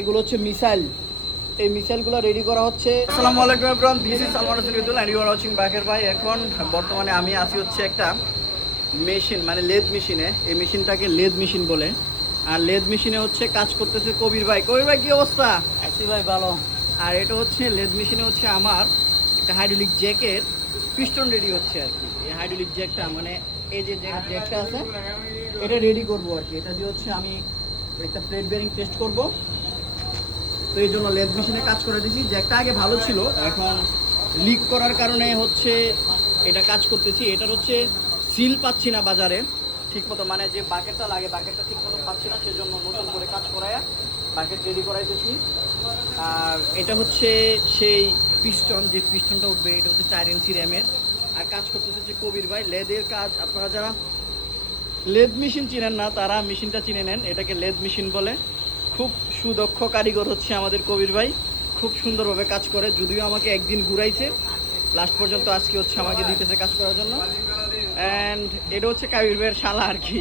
এগুলো হচ্ছে মিসাইল, এই মিসাইলগুলো রেডি করা হচ্ছে। আসসালামু আলাইকুম এভরিওয়ান, দিস ইজ সালমান রাসুল এন্ড ইউ আর ওয়াচিং বাকের ভাই। এখন বর্তমানে আমি আছি হচ্ছে একটা মেশিন, মানে লেদ মেশিনে। এই মেশিনটাকে লেদ মেশিন বলে। আর লেদ মেশিনে হচ্ছে কাজ করতেছে কবির ভাই। কবির ভাই কি অবস্থা? আছি ভাই ভালো। আর এটা হচ্ছে লেদ মেশিনে হচ্ছে আমার একটা হাইড্রোলিক জ্যাকের পিস্টন রেডি হচ্ছে আর কি। এই হাইড্রোলিক জ্যাকটা মানে এই যে জ্যাকটা আছে এটা রেডি করবো আর কি। এটা দিয়ে হচ্ছে আমি একটা প্লেট বেয়ারিং টেস্ট করব। তো এই জন্য লেদ মেশিনে কাজ করে দিয়েছি। জ্যাকটা আগে ভালো ছিল, এখন লিক করার কারণে হচ্ছে এটা কাজ করতেছি। এটার হচ্ছে সিল পাচ্ছি না বাজারে ঠিক মতো, মানে যে বাকেটটা লাগে বাকেটটা ঠিক মতো পাচ্ছি না, সেজন্য নতুন করে কাজ করায়া বাকেট রেডি করাইতেছি। আর এটা হচ্ছে সেই পিস্টন, যে পিস্টনটা উঠবে এটা হচ্ছে 4 ইঞ্চি র্যামের। আর কাজ করতেছে হচ্ছে কবির ভাই। লেদের কাজ, আপনারা যারা লেদ মেশিন চিনেন না তারা মেশিনটা চিনে নেন, এটাকে লেদ মেশিন বলে। খুব সুদক্ষ কারিগর হচ্ছে আমাদের কবির ভাই, খুব সুন্দরভাবে কাজ করে। যদিও আমাকে একদিন ঘুরাইছে, লাস্ট পর্যন্ত আজকে হচ্ছে আমাকে দিতেছে কাজ করার জন্য। অ্যান্ড এটা হচ্ছে কবির ভাইয়ের শালা আর কি।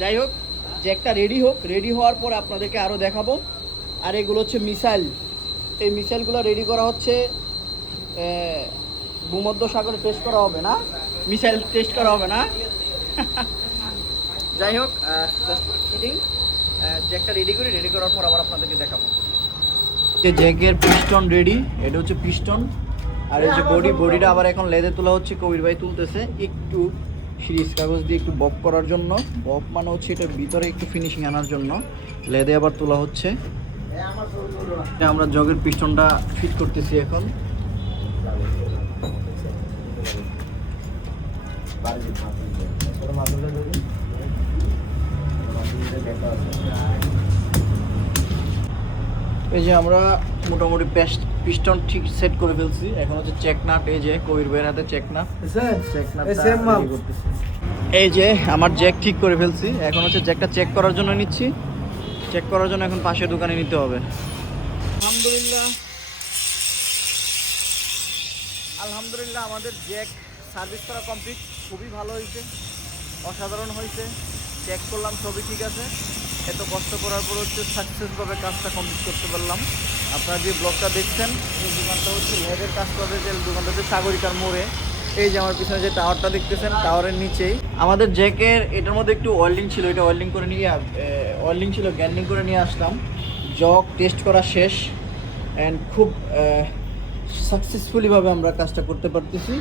যাই হোক, যে একটা রেডি হোক, রেডি হওয়ার পর আপনাদেরকে আরও দেখাবো। আর এগুলো হচ্ছে মিসাইল, এই মিসাইলগুলো রেডি করা হচ্ছে। ভূমধ্য সাগরে টেস্ট করা হবে না, মিসাইল টেস্ট করা হবে না। যাই হোক, জ্যাকটা রেডি করি, রেডি করার পর আবার আপনাদেরকে দেখাবো। যে জ্যাকের পিস্টন রেডি, এটা হচ্ছে পিস্টন। আর এই যে বডিটা আবার এখন লেদে তোলা হচ্ছে, কবির ভাই তুলতেছে একটু সিরিজ কাগজ দিয়ে একটু বব করার জন্য। বব মানে হচ্ছে এটার ভিতরে একটু ফিনিশিং আনার জন্য লেদে আবার তোলা হচ্ছে। আমরা জগের পিস্টনটা ফিট করতেছি এখন। এই যে আমরা মোটামুটি পিস্টন ঠিক সেট করে ফেলছি। এখন হচ্ছে চেক নাট, এই যে কবির ভাইয়ের হাতে চেক নাট করতেছি। এই যে আমার জ্যাক ঠিক করে ফেলছি, এখন হচ্ছে জ্যাকটা চেক করার জন্য নিচ্ছি। চেক করার জন্য এখন পাশের দোকানে নিতে হবে। আলহামদুলিল্লাহ আমাদের জ্যাক সার্ভিস করা কমপ্লিট, খুবই ভালো হয়েছে, অসাধারণ হয়েছে। চেক করলাম সবই ঠিক আছে। এত কষ্ট করার পর হচ্ছে সাকসেসভাবে কাজটা কমপ্লিট করতে পারলাম। আপনারা যে ব্লগটা দেখছেন, এই দোকানটা হচ্ছে লেদের কাজ করে, যে দোকানটা হচ্ছে সাগরিকার মোড়ে। এই যে আমার পিছনে যে টাওয়ারটা দেখতেছেন, টাওয়ারের নিচেই আমাদের জ্যাকের। এটার মধ্যে একটু ওয়েল্ডিং ছিল, এটা ওয়েল্ডিং করে নিয়ে ওয়েল্ডিং ছিল, গ্যান্ডিং করে নিয়ে আসলাম। জগ টেস্ট করা শেষ, অ্যান্ড খুব সাকসেসফুলিভাবে আমরা কাজটা করতে পারতেছি।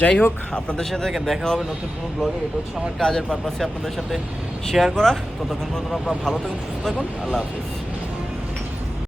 যাই হোক, আপনাদের সাথে দেখা হবে নতুন কোনো ব্লগে। এটা হচ্ছে আমার কাজের পারপাসে আপনাদের সাথে শেয়ার করা। ততক্ষণ পর্যন্ত আপনারা ভালো থাকুন, সুস্থ থাকুন। আল্লাহ হাফিজ।